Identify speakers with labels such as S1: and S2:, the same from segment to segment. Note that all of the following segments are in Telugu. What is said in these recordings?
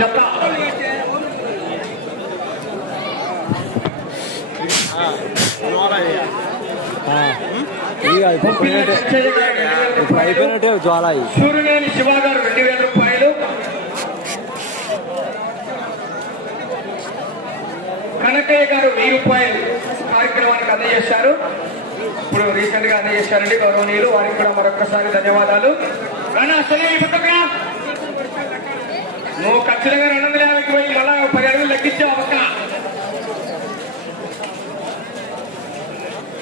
S1: జత
S2: ఇప్పుడు అయిపోయినట్టే జ్వాల
S1: సూర్యనేని శివ గారు రెండు వేల రూపాయలు. కనకయ్య గారు వెయ్యి రూపాయలు కార్యక్రమానికి అందజేశారు. ఇప్పుడు రీసెంట్గా అందజేశారండి గౌరవనీయులు. వారికి కూడా మరొకసారి ధన్యవాదాలు. రానా అసలే నువ్వు ఖచ్చితంగా రెండు వందల యాభైకి పోయి మళ్ళా పది అడుగులు లెక్కించావు అక్క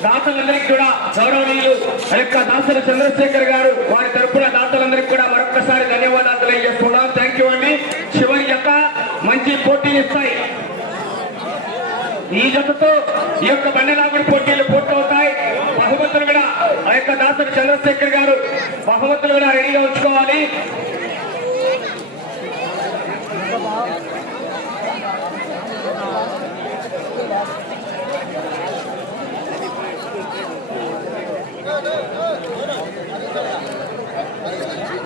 S1: దాతలందరికీ కూడా గౌరవనీయులు ఆ యొక్క దాసరి చంద్రశేఖర్ గారు వారి తరపున దాతలందరికీ కూడా మరొకసారి ధన్యవాదాలు తెలియజేస్తున్నాం. థ్యాంక్ యూ అండి. చివరి యొక్క మంచి పోటీలు ఇస్తాయి. ఈ జతతో ఈ యొక్క బండిలాగుడి పోటీలు పూర్తవుతాయి. బహుమతులు కూడా ఆ యొక్క దాసరి చంద్రశేఖర్ గారు బహుమతులు కూడా రెడీగా ఉంచుకోవాలి.
S3: ఆటోమేటిక్ వస్తుంది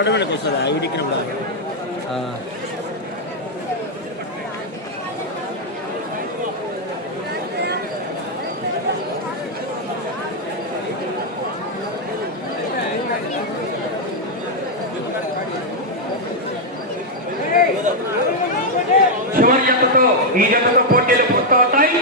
S3: ఆ వీడికి కూడా
S2: ఆ.
S1: చివరి జతతో ఈ జతతో పోటీలు పూర్తవుతాయి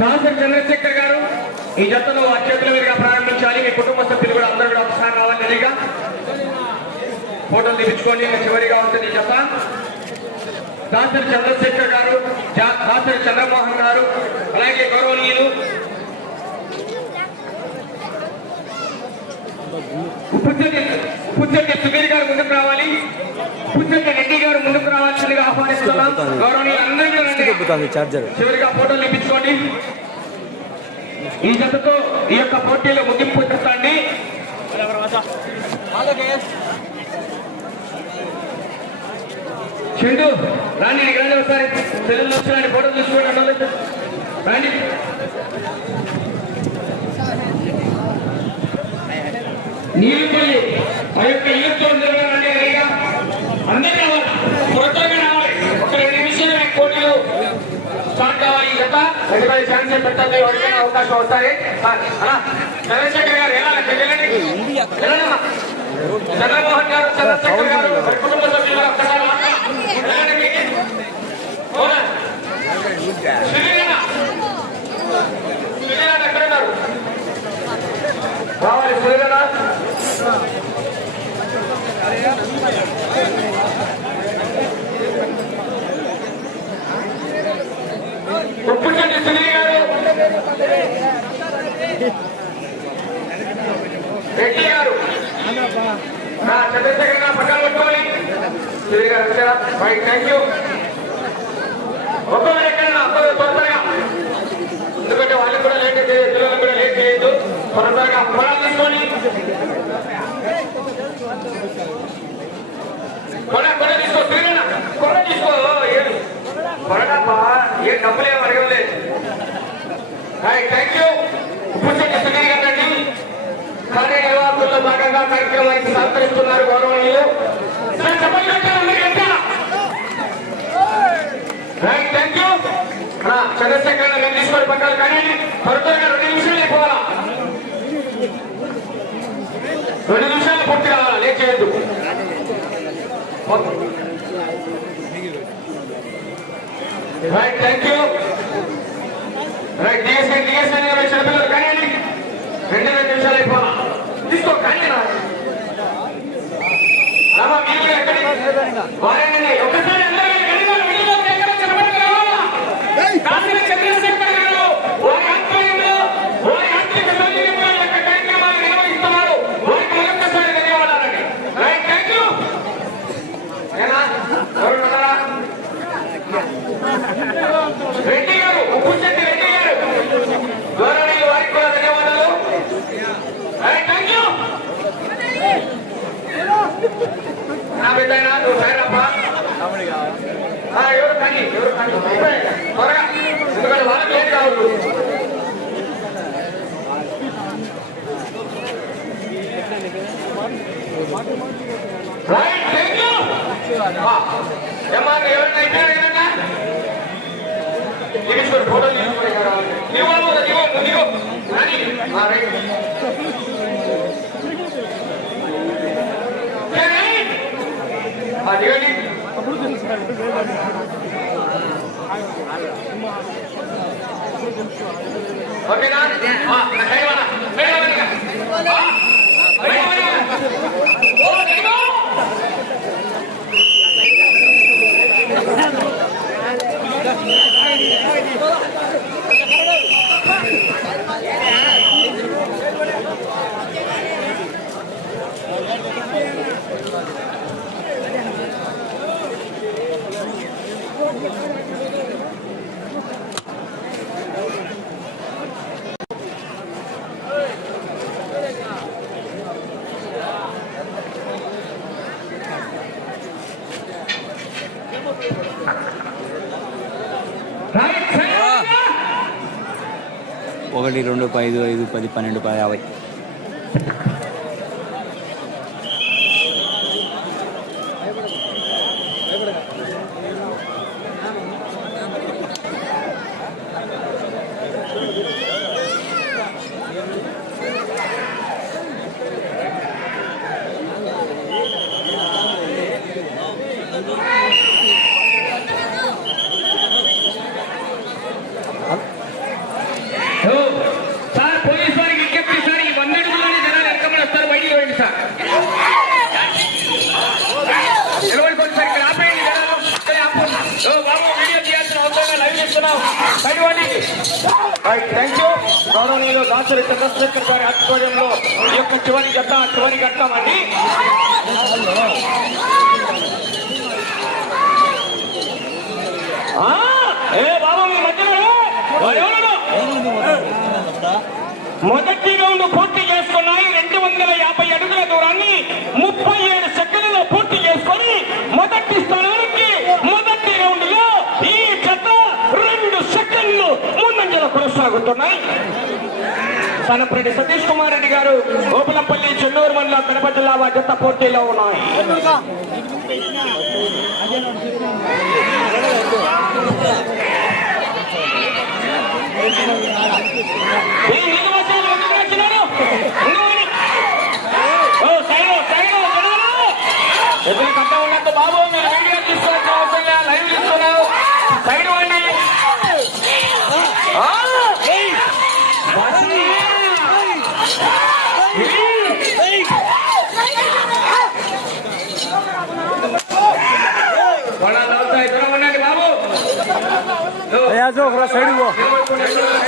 S1: దాసరి చంద్రశేఖర్ గారు ఈ జతను అత్యతుల మీదుగా ప్రారంభించాలి. మీ కుటుంబ సభ్యులు కూడా అందరూ కూడా ఒకసారి రావాలి రెడీగా ఫోటోలు తీపించుకోండి చివరిగా ఉంటుంది ఈ జత. దాసరి చంద్రశేఖర్ గారు జా- దాసరి చంద్రమోహన్ గారు అలాగే గౌరవనీయులు పుచ్చటి పుచ్చటి సుధీర్ గారు ముందుకు రావాలి. పుచ్చటి రెడ్డి గారు ముందుకు రావాల్సిందిగా ఆహ్వానిస్తున్నాం. గౌరవనీయులు అందరూ కూడా రండి.
S2: దొబ్బుతుంది చార్జర్
S1: చివరిగా ఫోటోలు ఇప్పించుకోండి ఈ జతతో ఈ యొక్క పోటీలో ముగింపు చెప్తాండి చెండు రాండి రండి ఒకసారి సెల్లు వచ్చిన ఫోటో తీసుకోండి అందరూ. రండి నీళ్ళపల్లి ఆ యొక్క ఇల్లుతో జరగాలండి రెడీగా అందరూ త్వరగా రావాలి. ఒక రెండు నిమిషాలు ఈ స్టార్ట్ ఎవరికైనా అవకాశం వస్తాయి. చంద్రశేఖర్ గారు ఎలా? చంద్రమోహన్ గారు చంద్రశేఖర్ గారు కుటుంబ సభ్యులు ఒక్కసారి రావాలి శ్రీలీల. ఉప్పుచెట్టి సునీల్ గారు. రెడ్డి గారు. నా చంద్రశేఖర్ గారు పక్కన పెట్టుకోవాలి సునీల్ గారు వచ్చారా? రైట్ థ్యాంక్ యూ ఒక్కొక్కరు ఎక్కడ ఒక్కొక్కరు త్వరగా ఎందుకంటే వాళ్ళకి కూడా లేట్ అయితే పిల్లలకు కూడా లేట్ చేయొద్దు. త్వరగా పొలాలు తీసుకొని కొడ కొడ తీసుకో తిరిగిన? కొడ ఏ డబ్బులు ఏం అడగలే థ్యాంక్ యూ. ఉపశక్తి సుధీర్ గారండి కార్యనిర్వాహకుల్లో భాగంగా కార్యక్రమానికి సహకరిస్తున్నారు గౌరవనీయులు. Thank you. చంద్రశేఖర్ గారు తీసుకొని పక్కన కానీ త్వరగా రెండు నిమిషాలు అయిపోవాలా రెండు నిమిషాలు right thank you right DSI DSI చిన్నపిల్లలు కానీ రెండు రెండు నిమిషాలు అయిపోవాలా తీసుకో కానీ రామా మీరు ఒకసారి అందరూ గడిలో వీడియో దగ్గర చెప్పండి రావాలా కాసిన చంద్రశేఖర్ గారు వారి ఆధ్వర్యంలో వారి ఆర్థిక సంఘీకరణ యొక్క కార్యక్రమాలు నిర్వహిస్తున్నారు వారికి మరొకసారి ధన్యవాదాలండి రైట్ థ్యాంక్ యూ ఏనా ఎవరు ఉన్నారా రెడ్డి గారు ఉప్పుశెట్టి రెడ్డి గారు గౌరవనీయులు వారికి కూడా ధన్యవాదాలు రైట్ థ్యాంక్ యూ నా బిడ్డైనా నువ్వు సరేనప్పా ఆ, ఎవరు కానీ ఎవరు కానీ ఇప్పుడే, త్వరగా ఎందుకంటే వాళ్ళకి లేట్ కావద్దు రైట్ థ్యాంక్ యూ ఏమా ఎవరైనా ఇచ్చారా ఏదన్నా దిగించుకోండి ఫోటోలు తీసుకుని దిగు దిగు దిగు రాని ఆ, రైట్ రైట్. ఆ, దిగండి ఓకేనా ఆ, దైవానా, దైవానా. ఆ, దైవానా. ఓ, దైవం. రైట్ సైడ్
S2: ఒకటి రెండు ఐదు ఐదు పది పన్నెండు యాభై
S1: ఓ, సార్ పోలీస్ వారికి విజ్ఞప్తి సార్ ఈ వంద అడుగుల్లోనే జనాలు ఎక్కమని వస్తారు బయటికి పోయింది సార్ నిలబడుకోండి సార్ ఇక్కడ ఆపేయండి జనాలు ఇక్కడ ఆపు. ఓ బాబు వీడియో తీయాల్సిన అవసరం లైవ్ చేస్తున్నాం బయటపడి థ్యాంక్ యూ గౌరవనీయులు దాసరి చంద్రశేఖర్ గారి ఆధ్వర్యంలో ఈ యొక్క చివరి గట్ట చివరి ఘట్టమండి ఏ బాబు మీ మధ్యలో మొదటి రౌండ్ పూర్తి చేసుకున్నాయి. రెండు వందల యాభై అడుగుల దూరాన్ని ముప్పై ఏడు సెకండ్లలో పూర్తి చేసుకొని మొదటి స్థానానికి మొదటి రౌండ్లో ఈ జత రెండు సెకండ్లు ముందంజలో కొనసాగుతున్నాయి. సనప్రెడ్డి సతీష్ కుమార్ రెడ్డి గారు గోపులంపల్లి చెన్నూరు మండలం కడప జిల్లా జత పోటీలో ఉన్నాయి. ఎదురు కట్ట ఉండద్దు బాబు మీరు వీడియో తీసుకోవాల్సిన అవసరం లేదు లైవ్ తీస్తున్నావు సైడ్ వండి ఆ! కొనాలి అవుతాయి దూరం ఉండండి బాబు
S2: ఒకరా సైడ్ పో
S1: సైడు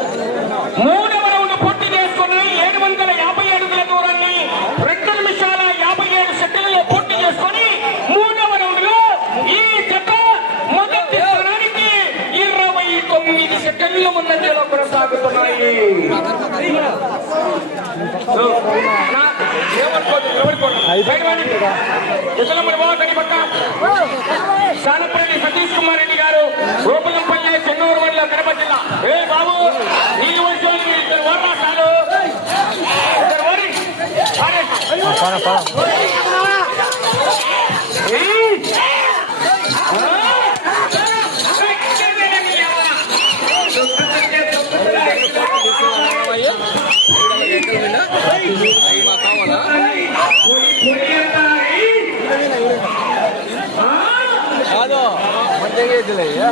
S1: చర్యలు కొనసాగుతున్నాయి. సానపల్లి సతీష్ కుమార్ రెడ్డి గారు రూపలంపల్లి చెన్నూరు మండలం కడప జిల్లా. ఏ బాబు ఈ వయసు ఇద్దరు ఓర్రాసాలు ఇద్దరు ఓరి இல்லையா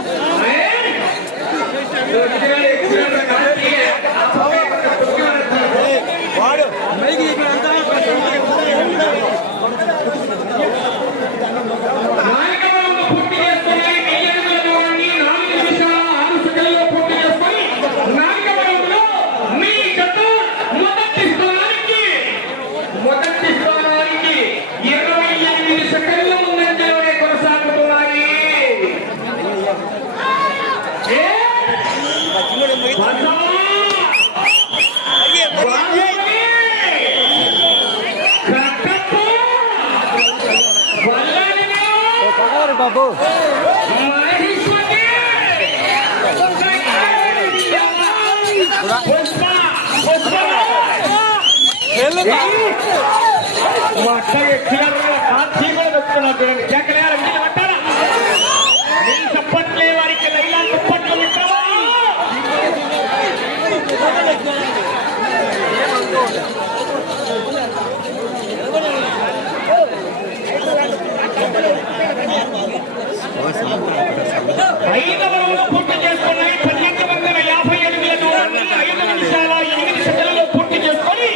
S1: ఐదవరంలో పూర్తి చేసుకున్నాయి పన్నెండు వందల యాభై ఎనిమిది దూరాన్ని ఐదు నిమిషాల ఎనిమిది సెకండ్లలో పూర్తి చేసుకొని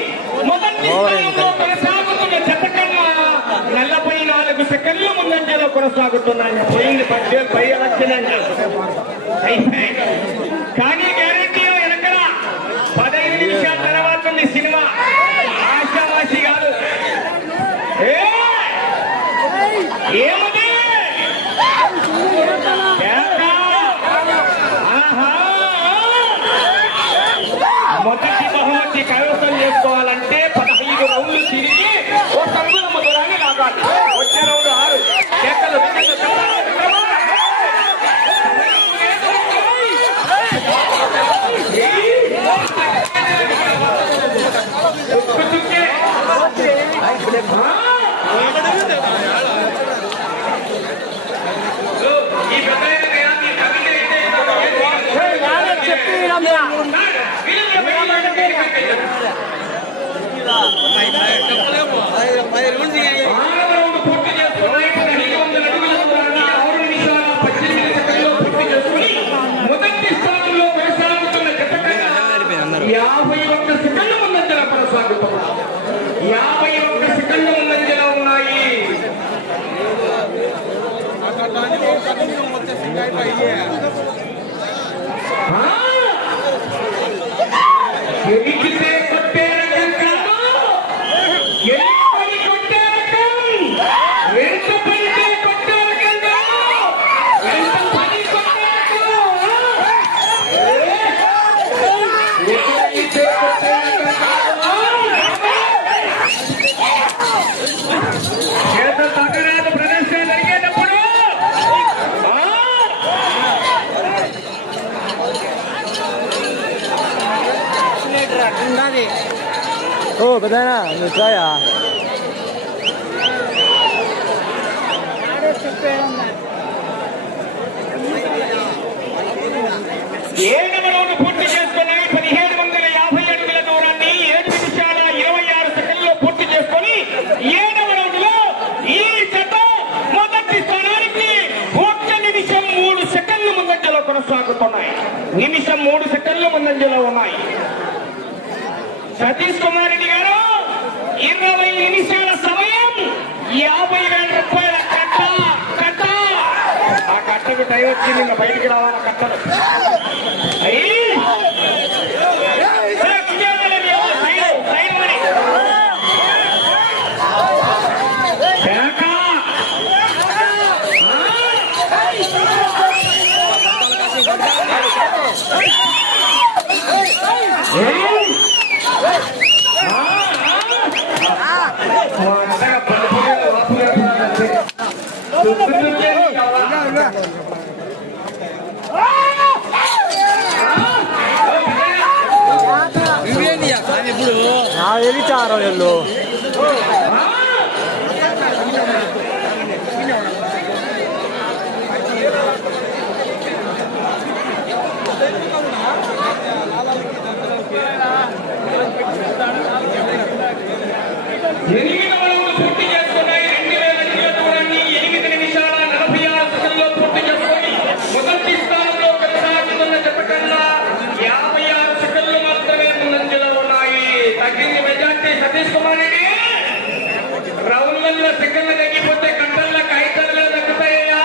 S1: మొదటి స్థానంలో కొనసాగుతున్న జత కన్నా నలభై నాలుగు సెకండ్లు ముందంజలో కొనసాగుతున్నాయి. పై పై ఆశ్చర్యంగా యాభై ఒక్క సెకండ్ల ముందంజల యాభై ఒక్క సెకండ్ల ముందంజల ఉన్నాయి
S2: పెద్దనా నువ్వు
S1: చాయా ఏడవలోను పూర్తి చేసుకున్నాయి. పదిహేడు వందల యాభై అడుగుల ఇరవై ఆరు సెకండ్లో పూర్తి చేసుకొని ఏడవ రౌండ్లో ఈ జత మొదటి స్థానానికి ఒక్క నిమిషం మూడు సెకండ్ల ముందంజలో కొనసాగుతున్నాయి. ముందంజలో ఉన్నాయి. సతీష్ కుమార్ రెడ్డి ఇరవై నిమిషాల సమయం. యాభై వేల రూపాయల కట్ట కట్ట. ఆ కట్టకు టైం వచ్చింది ఇంకా బయటికి రావాల కట్టలు అయ్యి. ఏ, కుదేరలేదు, ఎవరు? సైడ్, సైడ్ మరి. కేక. ఏయ్. అంతగా పడిపోయాడు, వాపుగా అంతే. చుట్టూ చుట్టే కావాలా?
S3: ఇప్పుడు
S2: నా ఎల్లు
S1: ఎనిమిది రౌండ్లు పూర్తి చేసుకున్నాయి రెండు వేల అడుగుల దూరాన్ని ఎనిమిది నిమిషాల నలభై ఆరు సెకండ్లో పూర్తి చేసుకొని మొదటి స్థానంలో కొనసాగుతున్న జత కన్నా యాభై ఆరు సెకండ్లు మాత్రమే ముందంజలో ఉన్నాయి తగ్గింది మెజార్టీ సతీష్ కుమార్ రెడ్డి రౌండ్లలో సెకండ్లు తగ్గిపోతే గంటల కాగితాలు తగ్గుతాయా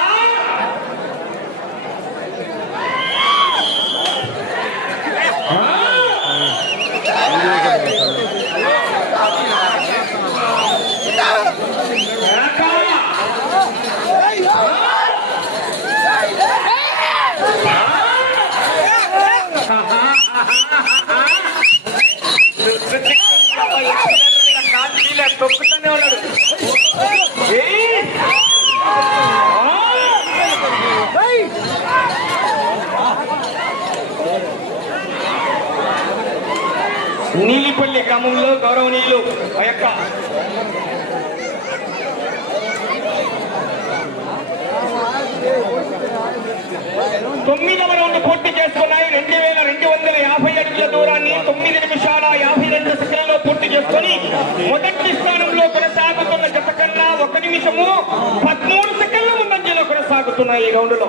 S1: తొక్కుతూనే ఉన్నాడు ఏయ్! నీలిపల్లి గ్రామంలో గౌరవనీయులు ఆ యొక్క తొమ్మిదవ రౌండ్ పూర్తి చేసుకున్నాయి. రెండు వేల రెండు వందల యాభై అడుగుల దూరాన్ని తొమ్మిది నిమిషాల యాభై రెండు సెకండ్లలో పూర్తి చేసుకొని మొదటి స్థానంలో కొనసాగుతున్న జత కన్నా ఒక నిమిషము పదమూడు సెకండ్ల ముందంజలో కొనసాగుతున్నాయి ఈ రౌండ్లో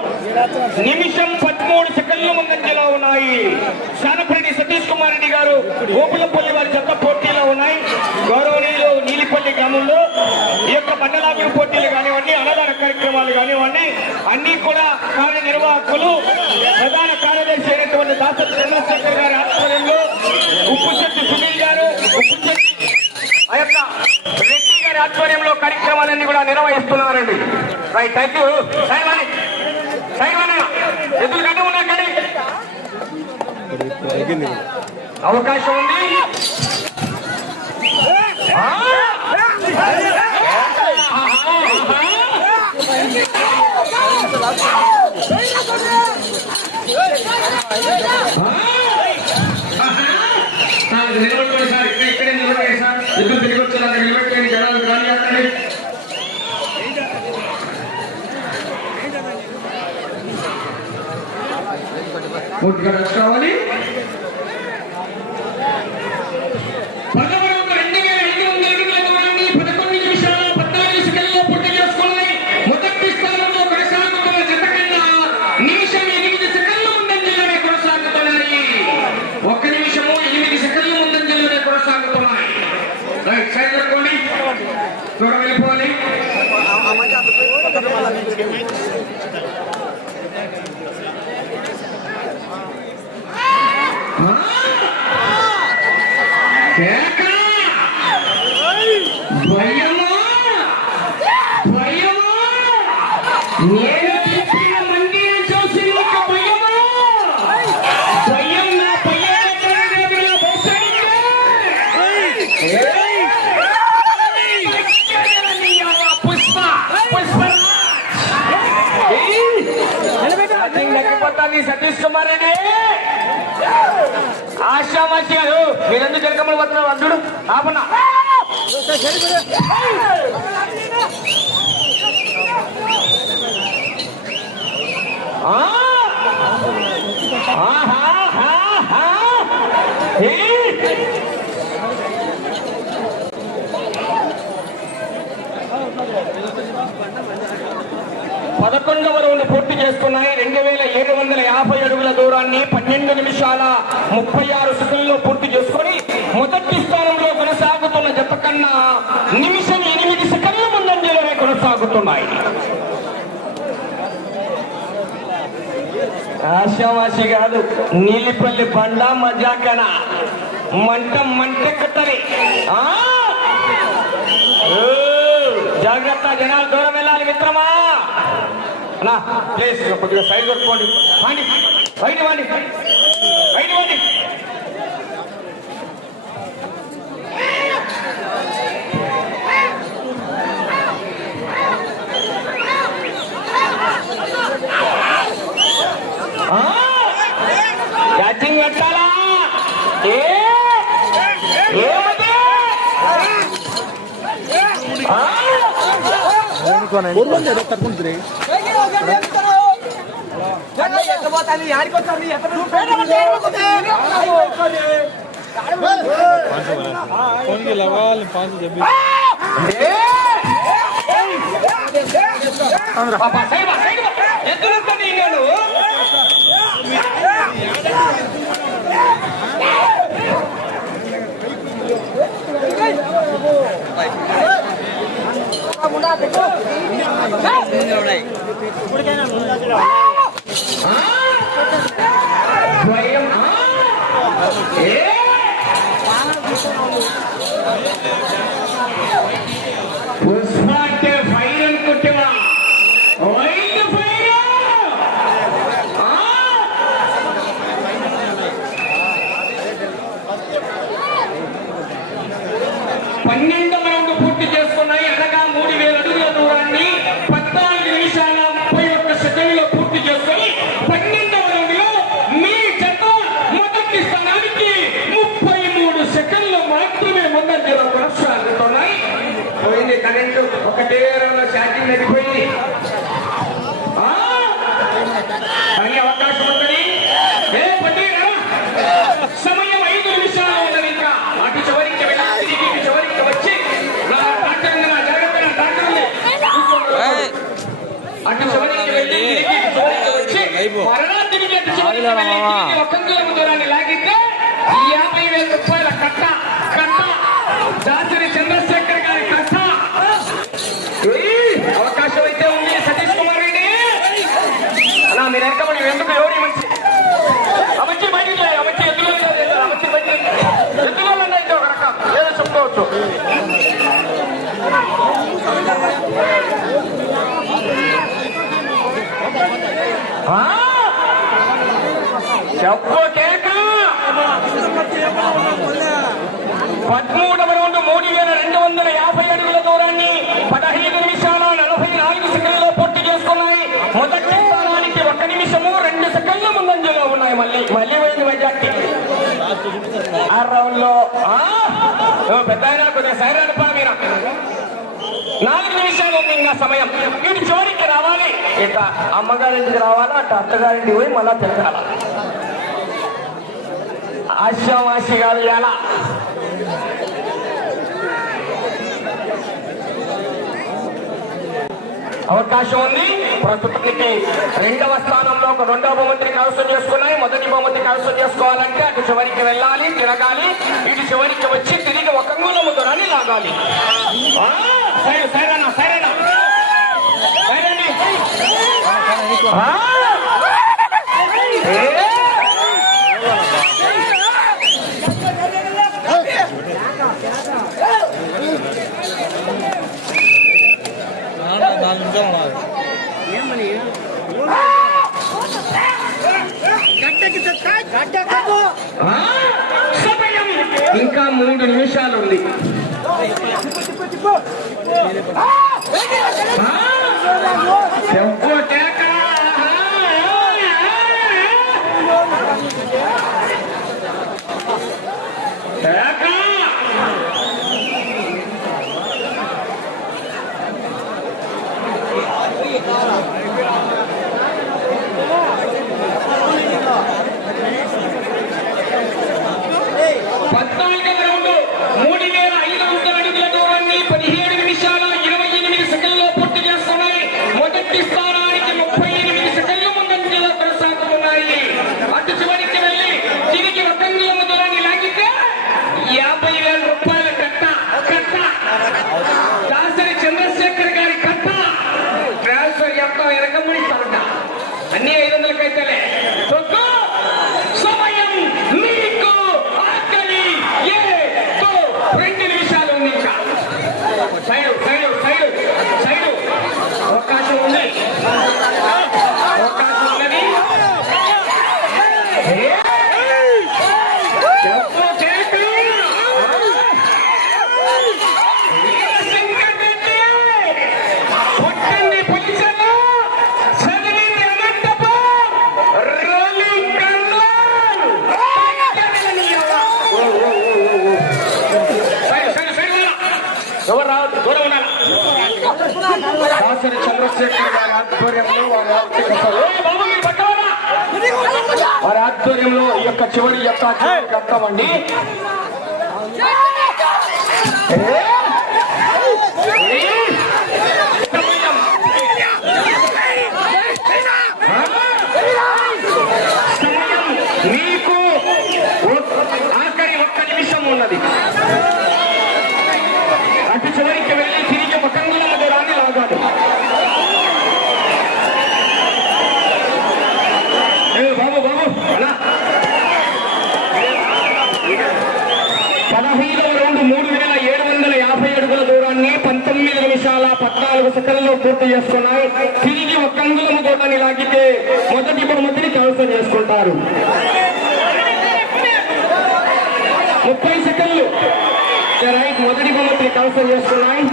S1: నిమిషం పదమూడు సెకండ్ల ముందంజలో ఉన్నాయి. శానపరెడ్డి సతీష్ కుమార్ రెడ్డి గారు గోపులపల్లి వారి జత పోటీలో ఉన్నాయి. గౌరవనీయులు నీలిపల్లి గ్రామంలో ఈ యొక్క బండలాగుడు పోటీలు కానివ్వండి అన్నదాన కార్యక్రమాలు కానివ్వండి అన్ని కూడా కార్యనిర్వాహకులు ప్రధాన కార్యదర్శి అయినటువంటి దాసరి చంద్రశేఖర్ గారి ఆధ్వర్యంలో ఉప్పు చెట్టు సునీల్ గారు ఉప్పు చెట్టు ఆ యొక్క రెడ్డి గారి ఆధ్వర్యంలో కార్యక్రమాలన్నీ కూడా నిర్వహిస్తున్నారండి. రైట్ థ్యాంక్ యూ ఎదురు గడ్డ ఉన్నా కానీ అవకాశం ఉంది. నిలబెట్టుకోండి సార్ ఇక్కడ ఇక్కడే నిలబెట్టండి సార్ ఇప్పుడు తిరిగి వచ్చేలాగా నిలబెట్టుకోండి జనాలు కానీ అక్కడ పూర్తిగా రష్ కావాలి పదమూడు రెండు వేల ఐదు వందల అడుగుల దూరాన్ని పదకొండు నిమిషాల పద్నాలుగు సెకండ్లలో పూర్తి చేసుకున్నాయి మొదటి స్థానంలో కొనసాగుతున్న జత కన్నా నిమిషం ఎనిమిది సెకండ్ల ముందంజలోనే కొనసాగుతున్నాయి ఒక్క నిమిషము ఎనిమిది సెకండ్ల ముందంజలోనే కొనసాగుతున్నాయి రైట్ సైడ్ పెట్టుకోండి దూరం వెళ్ళిపోవాలి కేక! భయమా భయమా నేను చెప్పిన మంది చూసి నీకు భయమా భయం నా భయం పుష్ప పుష్ప నగ్గిపోతాను సతీష్ కుమార్ రెడ్డి ఆశామాషి గారు మీరెందుకు జరగమని పడుతున్నారు? అందుడు ఆపన్నా పదకొండవ రౌండ్ పూర్తి చేసుకున్నాయి. రెండు వేల ఏడు వందల యాభై అడుగుల దూరాన్ని పన్నెండు నిమిషాల ముప్పై ఆరు సెకండ్లో పూర్తి చేసుకొని మొదటి స్థానంలో కొనసాగుతున్న జత కన్నా నిమిషం ఎనిమిది సెకండ్ల ముందంజలోనే కొనసాగుతున్నాయి. ఆశావాసి కాదు నీలిపల్లి బండ మజాకన. మంట మంట కట్టరి జాగ్రత్త జనాలు దూరం వెళ్ళాలి మిత్రమా? అన్నా ప్లీజ్ కొద్దిగా సైడ్ కొట్టుకోండి. వాండి బయట వాండి. బయట వాండి ఆ! క్యాచింగ్ పెట్టాలా ఏ ఏమది ఆ!
S2: తట్టుకుంటుంది
S3: ఫోన్కి లవాలి పాంచు చెప్పి
S1: ఏ? పుష్ప అంటే ఫైర్ అనుకుంటేవా వైల్డ్ ఫైర్ ఆ! పన్నెండవ రౌండ్ పూర్తి చేసుకున్నాయి అనగా మూడు వేల అడుగుల దూరాన్ని పద్నాలుగు నిమిషాల ముప్పై ఒక్క సెకండ్లో పూర్తి చేసుకొని పన్నెండవ రౌండ్లో మీ జత మొదటి స్థానానికి ముప్పై మూడు సెకండ్లు మాత్రమే ముందంజలో కొనసాగుతున్నాయి పోయింది కరెంటు ఒకటే రౌండ్ ఛార్జింగ్ అయిపోయింది ఆ! కానీ అవకాశం ఉందని ఏ పట్టి రా. సమయం ఐదు నిమిషాలు ఉన్నది ఇంకా అటు చివరికి వెళ్ళి తిరిగి ఇటు చివరికి వచ్చి నా డాక్టర్ ఉంది, నా జాగ్రత్త నా డాక్టర్ ఉంది. అటు చివరికి వెళ్ళి తిరిగి ఇటు చివరికి వచ్చి మరలా తిరిగి అటు చివరికి వెళ్ళి తిరిగి ఒక్క కిలోమీటర్ దూరాన్ని లాగితే ఈ యాభై వేల రూపాయల కట్ట కట్ట. దాసరి చంద్రశేఖర్ గారి కట్ట. అవకాశం అయితే ఉంది సతీష్ కుమార్ రెడ్డి. అన్నా మీరు ఎక్కమని ఎందుకు ఎవరి మంచి అమర్చి బయటికి అమర్చి ఎద్దులో లేదు అమర్చి బయటికి ఎద్దులో అయితే ఒక రకం. ఏదో చెప్పుకోవచ్చు. ఆ? చెప్పు కేక. పదమూడవ రౌండ్ మూడు వేల రెండు వందల యాభై అడుగుల దూరాన్ని పదహైదు నిమిషాల నలభై నాలుగు సెకండ్లలో పూర్తి చేసుకున్నాయి. మొదటి స్థానానికి ఒక నిమిషము రెండు సెకండ్ల ముందంజలో ఉన్నాయి మళ్ళీ. మళ్ళీ పోయింది మెజార్టీ ఆ రౌండ్లో పెద్ద కొద్దిగా నాలుగు నిమిషాలు ఉంది ఇంకా సమయం. వీటి చివరికి రావాలి. ఇక అమ్మగారింటికి రావాలా? అటు అత్తగారింటికి పోయి మళ్ళా తిరగాల ఆశావాసి కాదు ఎలా అవకాశం ఉంది. ప్రస్తుతానికి రెండవ స్థానంలో ఒక రెండవ బహుమతిని కైవసం చేసుకున్నాయి. మొదటి బహుమతి కైవసం చేసుకోవాలంటే అటు చివరికి వెళ్ళాలి తిరగాలి. ఇటు చివరికి వచ్చి తిరిగి ఒక మూలం దూరాన్ని లాగాలి. సరేనా సరేనా? మూడు నిమిషాలు ఉంది పద్నాలుగు దాసరి చంద్రశేఖర్ గారి ఆధ్వర్యంలో వారి ఆర్థిక? వారి ఆధ్వర్యంలో ఈ యొక్క చివరి యొక్క చివరి ఘట్టం అండి ఏ? ఏ? సమయం మీకు ఒక్- ఆఖరి ఒక్క నిమిషం ఉన్నది అటు చివరికి వెళ్ళి తిరిగి పకంగుల దూరాన్ని లాగాలి ఏ బాబు బాబు అలా పదహైదవ రౌండ్ మూడు వేల ఏడు వందల యాభై అడుగుల దూరాన్ని పంతొమ్మిది నిమిషాల పద్నాలుగు సెకండ్లు పూర్తి చేసుకున్నాయి తిరిగి ఒక అంగుళము కూడా లాగితే మొదటి బహుమతిని కైవసం చేసుకుంటారు. ముప్పై సెకండ్లు. రైట్ మొదటి బహుమతిని కైవసం చేసుకున్నాయి.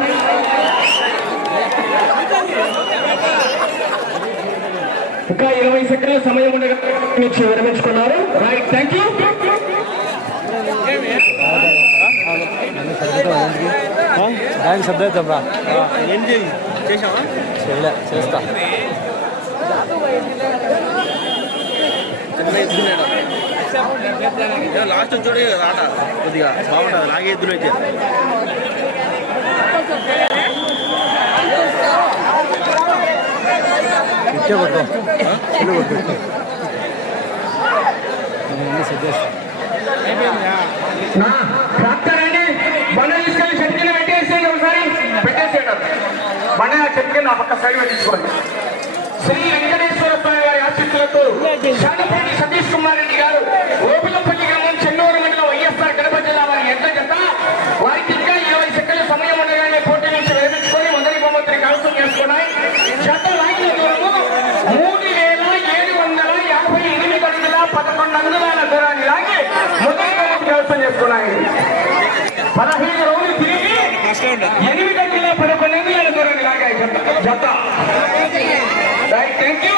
S1: ఇంకా ఇరవై సెకండ్ల సమయం ఉండగా మీరు విరమించుకున్నారు. రైట్ థ్యాంక్ యూ
S2: దానికి సర్దేద్దాం రా
S3: ఏం చేసావా
S2: చేయలే చేస్తా.
S3: లాస్ట్ చూడే రాట. కొద్దిగా బాగుంటుంది లాగే ఎద్దులు అయితే.
S2: ఇచ్చే కొట్టు ఇల్లు కొట్టు నేను సర్దేస్తా
S1: నా ట్రాక్టర్ అండి బండ తీసుకెళ్ళి చెట్టు కింద పెట్టేసేయండి ఒకసారి పెట్టేసేయండి బండ చెట్టు ఆ పక్క సైడ్ తీసుకోండి. శ్రీ వెంకటేశ్వర స్వామి వారి ఆశీస్సులతో శానపల్లి సతీష్ కుమార్ రెడ్డి గారు ఓపిలపల్లి గ్రామం చెన్నూరు మండలం వైఎస్ఆర్ కడప జిల్లా వారి ఎంత జత. వారికి ఇంకా ఇరవై సెకండ్ల సమయం ఉండగానే పోటీ నుంచి విరమించుకొని మొదటి బహుమతిని కైవసం చేసుకున్నాయి. జత లాగిన దూరము మూడు వేల ఏడు వందల యాభై ఎనిమిది అడుగుల పదకొండు అంగుళాల దూరాన్ని లాగి మొదటి బహుమతి కైవసం చేసుకున్నాయి. పదహైదు రోజులు తిరిగి ఎనిమిది అడుగుల పదకొండు అంగుళాల దూరాన్ని లాగా జత జత రైట్ థ్యాంక్ యూ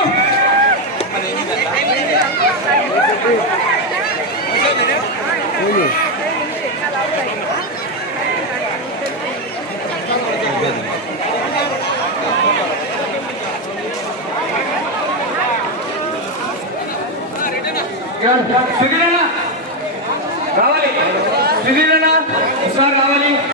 S1: కావాలి. సుధీరన్న